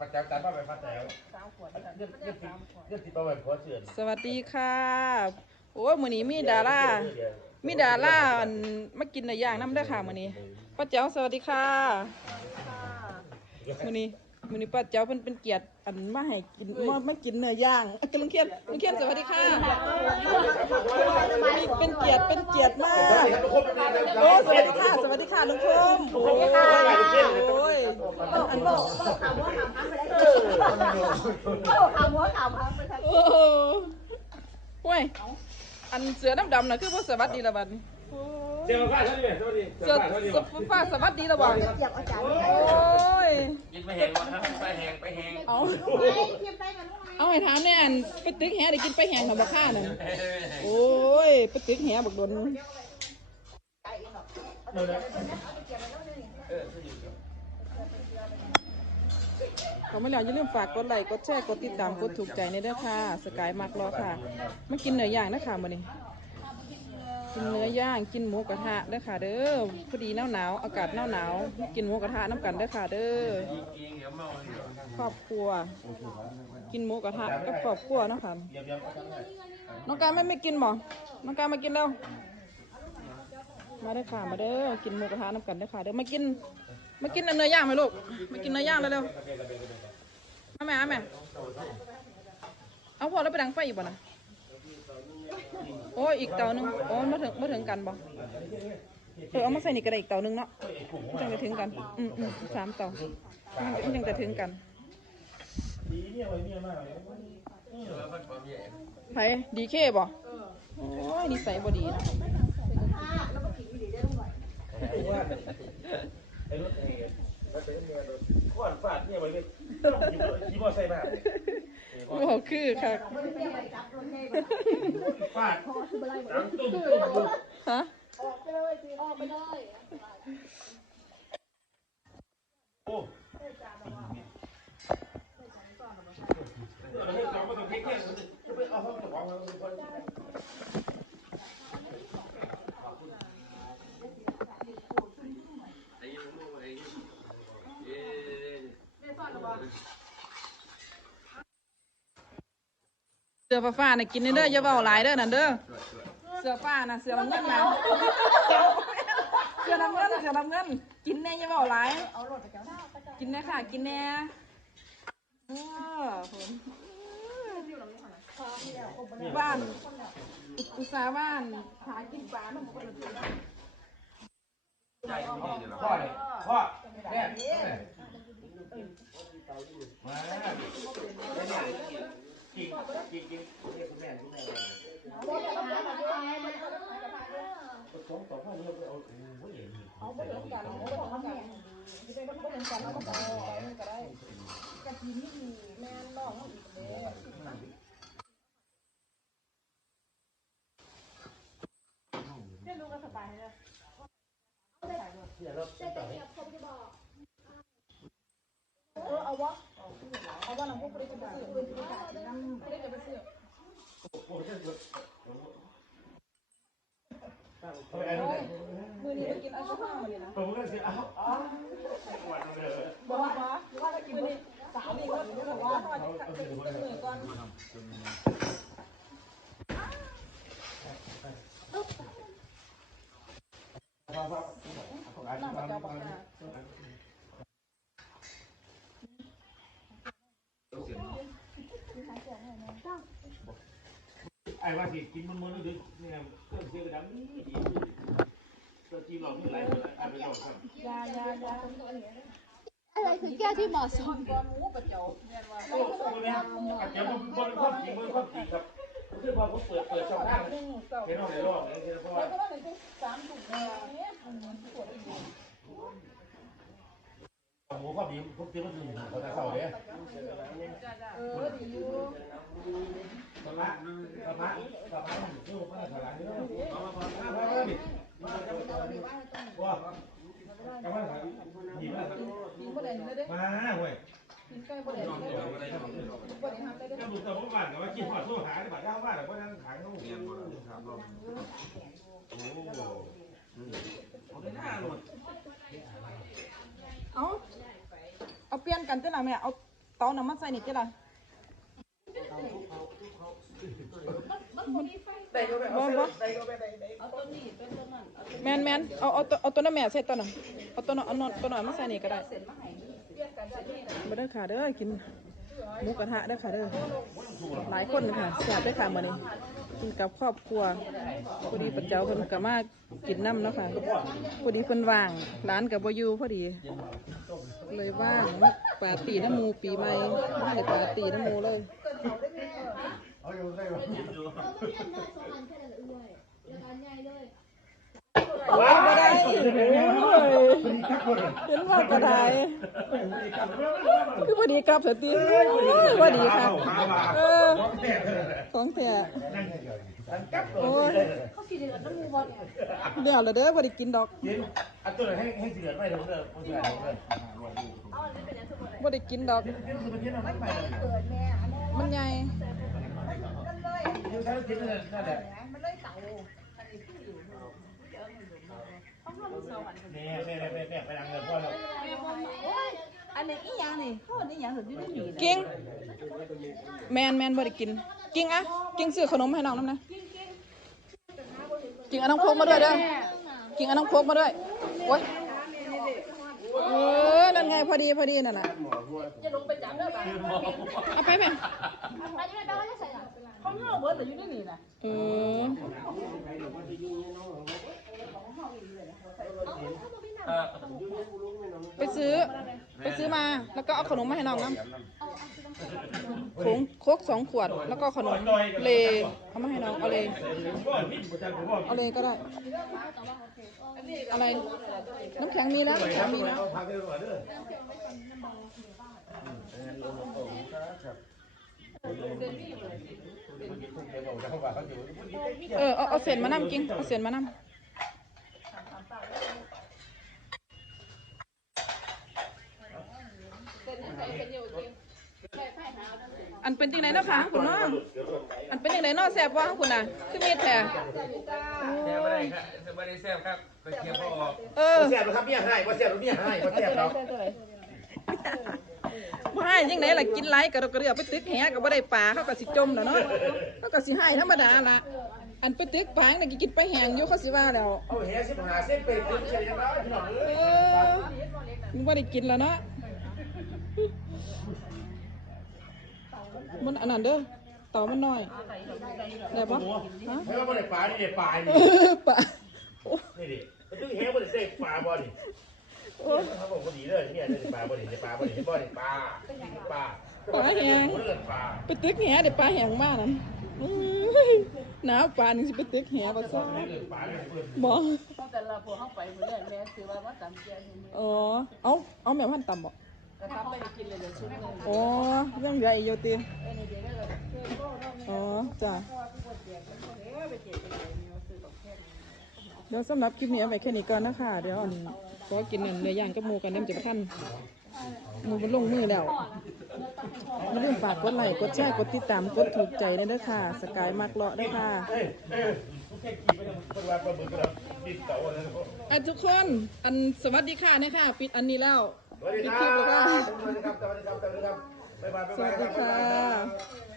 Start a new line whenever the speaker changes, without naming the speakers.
ปัจจัยตามมาไปพัดแล้ว
สามขวด
เรื่องเรื่องที่เรื่องที่ประวัติขอเชิญ
สวัสดีค่ะ โอ้ยมื้อนี้มีดารามีดาราอันมากินเนื้อย่างน้ำเด้อค่ะมื้อนี้ป้าเจ้าสวัสดีค่ะมื้อนี้ มื้อนี้ป้าเจ้าเพิ่นเป็นเกียรติอันมาให้กินมามากินเนื้อย่างอะกำลังเคียนลุงเคียนสวัสดีค่ะมีเป็นเกียรติเป็นเกียรติมาก
ทุกคนเป็นยังไง
โอ้สวัสดีค่ะสวัสดีค่ะลุงคมโอ้ยโอ้ยอัน
ข่าวหัวข่าวพังไปได้ข่าวหัวข่าวพังไปได้
โอ้โหโอ้ยอันเสือดำๆน่ะคือบ่สวัสดีละบัดนี้โอ้ย
เจ้าข้าท่านนี่สวัสดี
เสือเสือฟ้าสวัสดีละบัด
เจียบอาจารย์
โอ้ย
กินไปแหงวะครับไปแหงไปแหง
เอา
ไปเทียบไปกันลูกไหม
เอาให้ถามแน่อันไปตึกแหได้กินไปแหงหน่อบ่ค่านั่นโอ้ยไปตึกแหบักโดนเขาไม่แล้วอย่าลืมฝากกดไลค์กดแชร์กดติดตามกดถูกใจในเด้อค่ะ สกายมักรอค่ะมากินเนื้อย่างนะคะมื้อนี้ กินเนื้อย่างกินหมูกระทะเด้อค่ะ เด้อพอดีหนาวหนาวอากาศหนาวหนาวกินหมูกระทะน้ำกันเด้อค่ะ เด้อครอบครัว กินหมูกระทะกับครอบครัวเนาะค่ะน้องการไม่ไม่กินบ่น้องการมากินแล้วมาเด้อค่ะมาเด้อกินหมูกระทะน้ำกันเด้อค่ะเด้อมากินมากินเนื้อย่างไหมลูกมากินเนื้อย่างเร็วๆแม่แม่เอาพอแล้วไปดังไฟอีกบ่นะ โอ้ยอีกเตาหนึงโอ้ยมาถึงมาถึงกันบ่เออเอามาใส่นี่ก็ได้อีกเตาหนึงเนาะจังจะถึงกัน อืมอืมสามเตามันจังจะถึงกัน
ดีเนี่ยไว้เนี่ยมากเลย
ไผดีเคบ่โอ้ยนิสัยบ่ดีนะ
ไอ้รถเองมันเป็นเนี่ยรถขวานฟาดเนี่ยไว้เลยขี่มอไซค์มา
โอ้คือค่ะ
ฟาดสามตุ้มตุ้ม
ฮะ
โอ้เราเห็นเราก็ต้องเพ่งเพ่งจะไปเอาห้องจะวางไว้บนคน
ไอ้ยังมูไอ้เอ๊ะ
เสือฟ้าๆน่ะกินเด้ออย่าเว้าหลายเด้อนั่นเด้อเสือฟ้าน่ะเสือน้ำเงินน่ะเสือน้ำเงินเสือน้ำเงิน กินแน่อย่าเว้าหลายกินแน่ค่ะ กินแน่เออผมบ้านอุตสาบ้านหากินปลามันบ่ได้กิน
พ่อเนี่ยพ่อแม่มา กินกินกินคุณแม่คุณแม่สองต่อพ่อเนี่ยเอาโอ้ยเอาไปเลยกัน
มือนี้ไปกินอัลฟามาเลยนะ
ผมก็เสียอ้าวอ้าววันเลย
บอกว่าว่าจะกินนี่สาวนี่ก็บอกว่าทอดจะกินมือก่อน
ไอ้ ว่าสิกินมันมันนึกเนี่ยเครื่องเสียงดังนี่ดีตัวจีหลอกนี่ไรเลยไอ้ไปหลอกครับ
ยายายา
อะไรคือแก้วที่เหมาะสม
ก่อนหมูกระเจียวเรียนว่า
โอ้โหเนี่ยเดี๋ยวมันมันความจริงมันความจริงครับคือพอผมเปิดเปิดช่องทาง
หนึ่งเก้า
เห็นเอาในรอบนี้เพราะว่า
แล้วก็ว่าเป็นสามถุงเนี่ยมันเหมือนปวดอีก
หมูความดีผมเตรียมมาถึงเขาจะเข้าเลย
เออดีอยู่
สมาสมาสมาสู้มาสลายนี่มามามามาดิว้ากำลังหยิบมา
กินบ่ได้เลยเด้
มาเว้ย
กินใกล้บ่ได้เลยบ่ ได้ทำได้เด้
ก็ดูตัวผมบ้านกับว่ากินหอดสู้หาได้บ้านเข้าบ้านแต่ว่านั่งขายเขาเงียบหมดครับโอ้โหน่าหลุด
เอาเอาเปลี่ยนกันจ้ะนะแม่เอาเตาน้ำมันใส่นี่ติล่ะ
ได้ก็ไปเอาเส้นได้ก็ไปได้ได้
แมนแมนเอาเอาตัวเอาตัวน้ำแม่ใส่ตัวน่ะเอาตัวน้อยเอานอนตัวน้อยมาใส่นี่ก็ได้มาเด้อค่ะเด้อกินหมูกระทะเด้อค่ะเด้อหลายคนค่ะแซ่บเด้อค่ะมื้อนี้กินกับครอบครัวพอดีปัจเจ้าเพิ่นก็มากินน้ำเนาะค่ะพอดีเพิ่นว่างร้านกับบ่อยู่พอดี เลยว่างมาปาร์ตี้น้ำหมูปีใหม่มาให้ปาร์ตี้น้ำหมูเลย
เอาอยู่ได้บ่
ว้าวบ่ได้โอ้ยเห็นว่ากระไดคือพอดีกลับเถิดตีพอดีค่ะเออของแท้โอ้ยเดี๋ยวละเด้อบ่ได้กินดอก
กินอันตัวไหนให้ให้เสียดไม่เด้อเด้อบ่เสียดเด้อ
บ่ได้กินดอก
กินคือมันกินเอาไม่ไป
เกิดแม่อันนี้
มันใหญ่
มันเลย
อยู่ถ้นนั่นแหละ
มันเลยเต่า
แม่แม่แม่แม่ไปนั่งเงินพ่อแล้ว
โอ้ยอันนี้อีหยังนี่เขาอันนี้หยังถึงอยู่ในนี่นะ
กิ้งแมนแมนบ่ได้กิน กิ้งอะกิ้งซื้อขนมให้น้องน้ำนะกิ้งอาน้ำโคกมาด้วยเด้อกิ้งอาน้ำโคกมาด้วยโอ้ยเออนั่นไงพอดีพอดีนั่นน่ะเอาไปไหม
เขาเงาเบิดแต่อยู่ในนี่นะ
เออ
เออ
ไปซื้อ ไปซื้อมา แล้วก็เอาขนมมาให้น้องน้ำผงโคกสองขวด แล้วก็ขนมเลเอามาให้น้อง เอาเล
พ่อพี่ประจำพ่อ
เอาเลก็ได้ อะไร น้ำแข็งมีแล้วน้ำแข็งมีแล้ว
พาไปก่อน เด้อ
เออเอาเอาเศษมานั่กินเอาเศษมานั่อันเป็นจังไหนเนาะคะคุณน้องอันเป็นจังไหนเนาะแซ่บว่าคุณน่ะคือมีดแท้
แซ่บอะไรครับไม่ได้แซ่บครับไปเคลียร์พ่อออก
เออ
เสียบครับเนี่ยให้บ่เสียบเนี่ยให้บ่เสียบเรา
บ่ให้ยังไงล่ะกินไหลกระดกกระเดือไปตึกแหก็บ่ได้ปลาเขาก็สิจมแล้วเนาะเขาก็สิให้ธรรมดาล่ะอันไปตึกปลาน่ะกินไปแหงอยู่เขาสิว่าแล้ว
เอาแหสิบหาเส้นเป็นตึ้งเฉยจังเลยพี่น้องเอ้
เอยอมึงบ่ได้กินแล้วเนาะมันอันนั้นเด้อเต่ามันน้อยได้ปะฮะ
ไม่ว่าบ่ได้ปลานี่ได้ปลา
เอ
นี่
อปลาโอ้
นี่ดิตึ้งแหบ่ได้เส้นปลาบ่นี่
โอ้
เขาบอกบ่ดีเด้อเนี่ยได้ปลาบ่ดีได้ปลาบ่ดีบ่ด้ปลาปลา
ปลาแหง
เลือดปลา
ไปตึกแหงเดี๋ยวปลาแหงมากนั่นอื้อหนาวปลานี่สิไปตึกแหบ่ซ่า
เลือดปลาเนี่ยเพิ่น
บ่
แต่ละพวกเข้าไปเหมดเลยแม่ซื้อว่าว่าตำเจียน
อ๋อเอาเอาแม่พันต่ำบ่
ก็ทำไปกินเลยเดี๋ยวชุดนึง
อ๋อยังเหลืออีกอยู่ตีอ๋อจ้ะ
เดี๋ยวไปเจ็บไปเลยเนี่ยซื้อของแค่
เดี๋ยวสำหรับคลิปนี้เอาไว้แค่นี้ก่อนนะคะเดี๋ยวอันขอกินอันเนื้อย่างกับหมูกันเดี๋ยวมันจะไปทันหมูมันลงมือแล้วอย่าลืมฝากกดไลค์กดแชร์กดติดตามกดถูกใจด้วยเด้อค่ะสกายมากเลาะด้วยค่ะ
เอ้ยเอ้ยทุกแค่กี่ไปเพิ่นว่าปลาหมึกก็ดินเต่าอะไรเนาะ
อะทุกคนอันสวัสดีค่ะเนี่ยค่ะปิดอันนี้แล้ว
สวัสดี
ปิด
ค
คลิ
รั
ปแล้วค่ะ
บสวัสดีครับสวัสดีครับสวัสดีครับบ๊ายบายบ๊าย
ส
บา
วั
ย
สดี
ครับ
ค่ะ